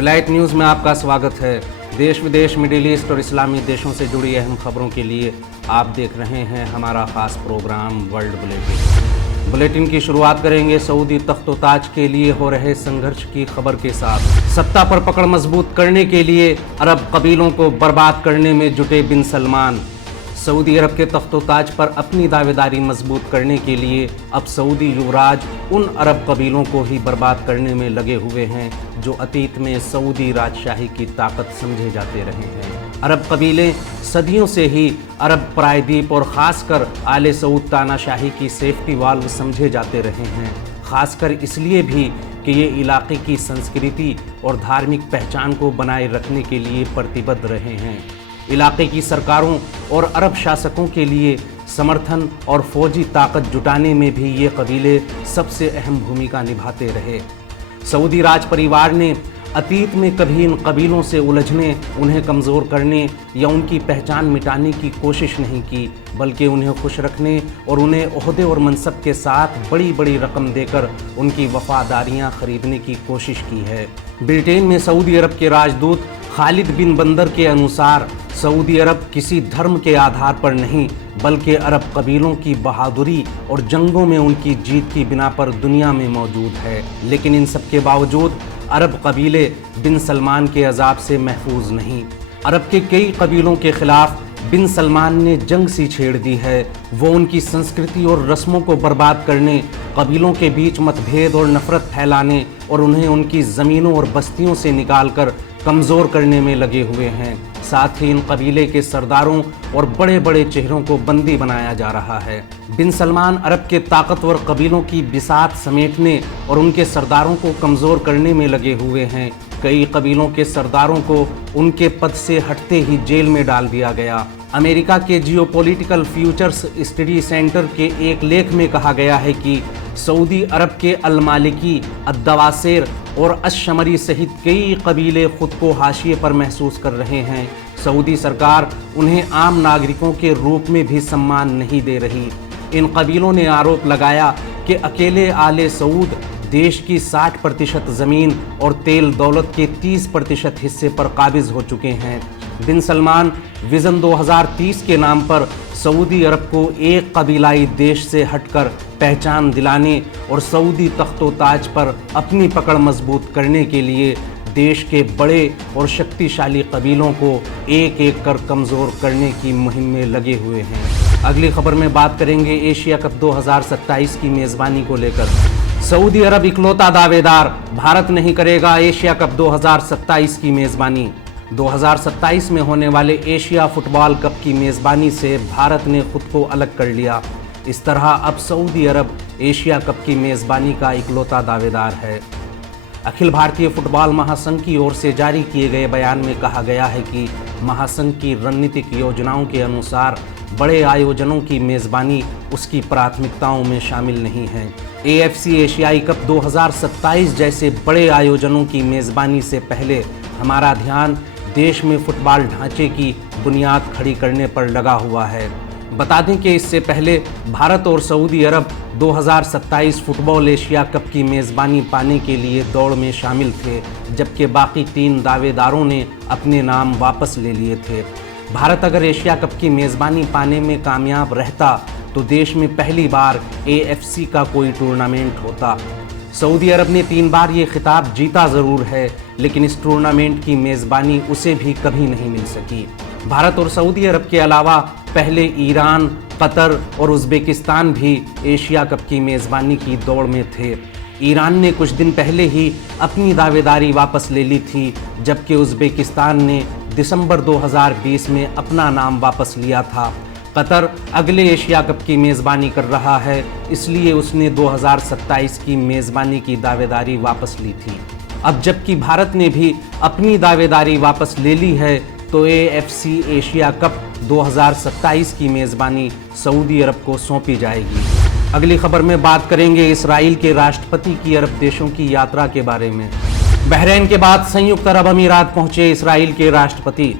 विलायत न्यूज़ में आपका स्वागत है। देश विदेश, मिडिल ईस्ट और इस्लामी देशों से जुड़ी अहम खबरों के लिए आप देख रहे हैं हमारा खास प्रोग्राम वर्ल्ड बुलेटिन। बुलेटिन की शुरुआत करेंगे सऊदी तख्तो-ताज के लिए हो रहे संघर्ष की खबर के साथ। सत्ता पर पकड़ मजबूत करने के लिए अरब कबीलों को बर्बाद करने में जुटे बिन सलमान। सऊदी अरब के तख्तो-ताज पर अपनी दावेदारी मजबूत करने के लिए अब सऊदी युवराज उन अरब कबीलों को ही बर्बाद करने में लगे हुए हैं जो अतीत में सऊदी राजशाही की ताकत समझे जाते रहे हैं। अरब कबीले सदियों से ही अरब प्रायद्वीप और ख़ासकर आले सऊद तानाशाही की सेफ्टी वाल्व समझे जाते रहे हैं, ख़ासकर इसलिए भी कि ये इलाके की संस्कृति और धार्मिक पहचान को बनाए रखने के लिए प्रतिबद्ध रहे हैं। इलाके की सरकारों और अरब शासकों के लिए समर्थन और फौजी ताकत जुटाने में भी ये कबीले सबसे अहम भूमिका निभाते रहे। सऊदी राज परिवार ने अतीत में कभी इन कबीलों से उलझने, उन्हें कमज़ोर करने या उनकी पहचान मिटाने की कोशिश नहीं की, बल्कि उन्हें खुश रखने और उन्हें ओहदे और मनसब के साथ बड़ी बड़ी रकम देकर उनकी वफादारियां खरीदने की कोशिश की है। ब्रिटेन में सऊदी अरब के राजदूत खालिद बिन बंदर के अनुसार सऊदी अरब किसी धर्म के आधार पर नहीं बल्कि अरब कबीलों की बहादुरी और जंगों में उनकी जीत की बिना पर दुनिया में मौजूद है। लेकिन इन सब के बावजूद अरब कबीले बिन सलमान के अजाब से महफूज नहीं। अरब के कई कबीलों के खिलाफ बिन सलमान ने जंग सी छेड़ दी है। वो उनकी संस्कृति और रस्मों को बर्बाद करने, कबीलों के बीच मतभेद और नफरत फैलाने और उन्हें उनकी ज़मीनों और बस्तियों से निकालकर कमज़ोर करने में लगे हुए हैं। साथ ही इन कबीले के सरदारों और बड़े बड़े चेहरों को बंदी बनाया जा रहा है। बिन सलमान अरब के ताकतवर कबीलों की बिसात समेटने और उनके सरदारों को कमज़ोर करने में लगे हुए हैं। कई कबीलों के सरदारों को उनके पद से हटते ही जेल में डाल दिया गया। अमेरिका के जियोपॉलिटिकल फ्यूचर्स स्टडी सेंटर के एक लेख में कहा गया है कि सऊदी अरब के अल-मालिकी, अद्दवासेर और अश-शमरी सहित कई कबीले खुद को हाशिए पर महसूस कर रहे हैं। सऊदी सरकार उन्हें आम नागरिकों के रूप में भी सम्मान नहीं दे रही। इन कबीलों ने आरोप लगाया कि अकेले आले सऊद देश की 60% ज़मीन और तेल दौलत के 30% हिस्से पर काबिज हो चुके हैं। बिन सलमान विज़न 2030 के नाम पर सऊदी अरब को एक कबीलाई देश से हटकर पहचान दिलाने और सऊदी तख्तो-ताज पर अपनी पकड़ मजबूत करने के लिए देश के बड़े और शक्तिशाली कबीलों को एक एक कर कमज़ोर करने की मुहिम में लगे हुए हैं। अगली खबर में बात करेंगे एशिया कप 2027 की मेज़बानी को लेकर। सऊदी अरब इकलौता दावेदार, भारत नहीं करेगा एशिया कप 2027 की मेज़बानी। 2027 में होने वाले एशिया फुटबॉल कप की मेज़बानी से भारत ने खुद को अलग कर लिया। इस तरह अब सऊदी अरब एशिया कप की मेज़बानी का इकलौता दावेदार है। अखिल भारतीय फुटबॉल महासंघ की ओर से जारी किए गए बयान में कहा गया है कि महासंघ की रणनीतिक योजनाओं के अनुसार बड़े आयोजनों की मेज़बानी उसकी प्राथमिकताओं में शामिल नहीं है। AFC एशियाई कप 2027 जैसे बड़े आयोजनों की मेज़बानी से पहले हमारा ध्यान देश में फुटबॉल ढांचे की बुनियाद खड़ी करने पर लगा हुआ है। बता दें कि इससे पहले भारत और सऊदी अरब 2027 फुटबॉल एशिया कप की मेज़बानी पाने के लिए दौड़ में शामिल थे, जबकि बाकी 3 दावेदारों ने अपने नाम वापस ले लिए थे। भारत अगर एशिया कप की मेज़बानी पाने में कामयाब रहता तो देश में पहली बार AFC का कोई टूर्नामेंट होता। सऊदी अरब ने 3 बार ये खिताब जीता ज़रूर है, लेकिन इस टूर्नामेंट की मेज़बानी उसे भी कभी नहीं मिल सकी। भारत और सऊदी अरब के अलावा पहले ईरान, कतर और उज़्बेकिस्तान भी एशिया कप की मेज़बानी की दौड़ में थे। ईरान ने कुछ दिन पहले ही अपनी दावेदारी वापस ले ली थी, जबकि उज़्बेकिस्तान ने दिसंबर 2020 में अपना नाम वापस लिया था। कतर अगले एशिया कप की मेज़बानी कर रहा है, इसलिए उसने 2027 की मेज़बानी की दावेदारी वापस ली थी। अब जबकि भारत ने भी अपनी दावेदारी वापस ले ली है, तो AFC एशिया कप 2027 की मेज़बानी सऊदी अरब को सौंपी जाएगी। अगली खबर में बात करेंगे इसराइल के राष्ट्रपति की अरब देशों की यात्रा के बारे में। बहरीन के बाद संयुक्त अरब अमीरात पहुंचे इसराइल के राष्ट्रपति।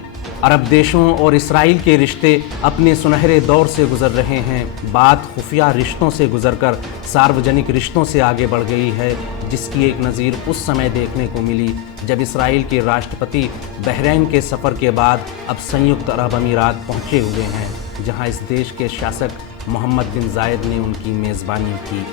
अरब देशों और इसराइल के रिश्ते अपने सुनहरे दौर से गुजर रहे हैं। बात खुफिया रिश्तों से गुजरकर सार्वजनिक रिश्तों से आगे बढ़ गई है, जिसकी एक नज़ीर उस समय देखने को मिली जब इसराइल के राष्ट्रपति बहरीन के सफ़र के बाद अब संयुक्त अरब अमीरात पहुंचे हुए हैं, जहां इस देश के शासक मोहम्मद बिन जायद ने उनकी मेज़बानी की।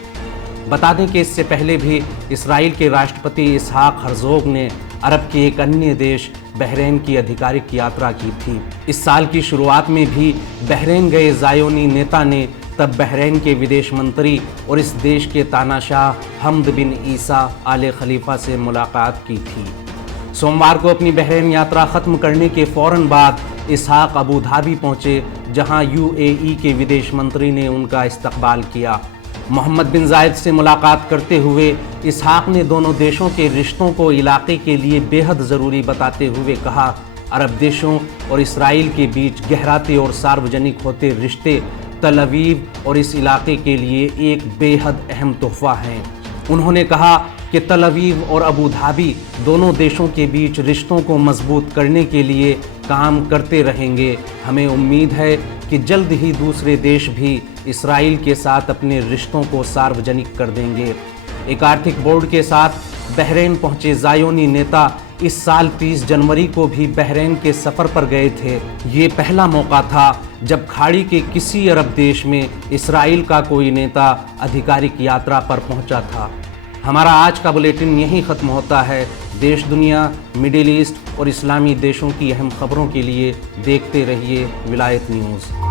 बता दें कि इससे पहले भी इसराइल के राष्ट्रपति इसहाक हर्जोग ने अरब के एक अन्य देश बहरीन की आधिकारिक यात्रा की थी। इस साल की शुरुआत में भी बहरीन गए ज़ायोनी नेता ने तब बहरीन के विदेश मंत्री और इस देश के तानाशाह हमद बिन ईसा आले खलीफा से मुलाकात की थी। सोमवार को अपनी बहरीन यात्रा ख़त्म करने के फ़ौरन बाद इसहाक अबू धाबी पहुँचे, जहाँ UAE के विदेश मंत्री ने उनका इस्तकबाल किया। मोहम्मद बिन जायद से मुलाकात करते हुए इसहाक ने दोनों देशों के रिश्तों को इलाके के लिए बेहद ज़रूरी बताते हुए कहा, अरब देशों और इसराइल के बीच गहराते और सार्वजनिक होते रिश्ते तल अवीव और इस इलाके के लिए एक बेहद अहम तोहफ़ा हैं। उन्होंने कहा कि तल अवीव और अबू धाबी दोनों देशों के बीच रिश्तों को मजबूत करने के लिए काम करते रहेंगे। हमें उम्मीद है कि जल्द ही दूसरे देश भी इसराइल के साथ अपने रिश्तों को सार्वजनिक कर देंगे। एक आर्थिक बोर्ड के साथ बहरीन पहुंचे ज़ायोनी नेता इस साल 30 जनवरी को भी बहरीन के सफ़र पर गए थे। ये पहला मौका था जब खाड़ी के किसी अरब देश में इसराइल का कोई नेता आधिकारिक यात्रा पर पहुंचा था। हमारा आज का बुलेटिन यहीं ख़त्म होता है। देश दुनिया, मिडिल ईस्ट और इस्लामी देशों की अहम खबरों के लिए देखते रहिए विलायत न्यूज़।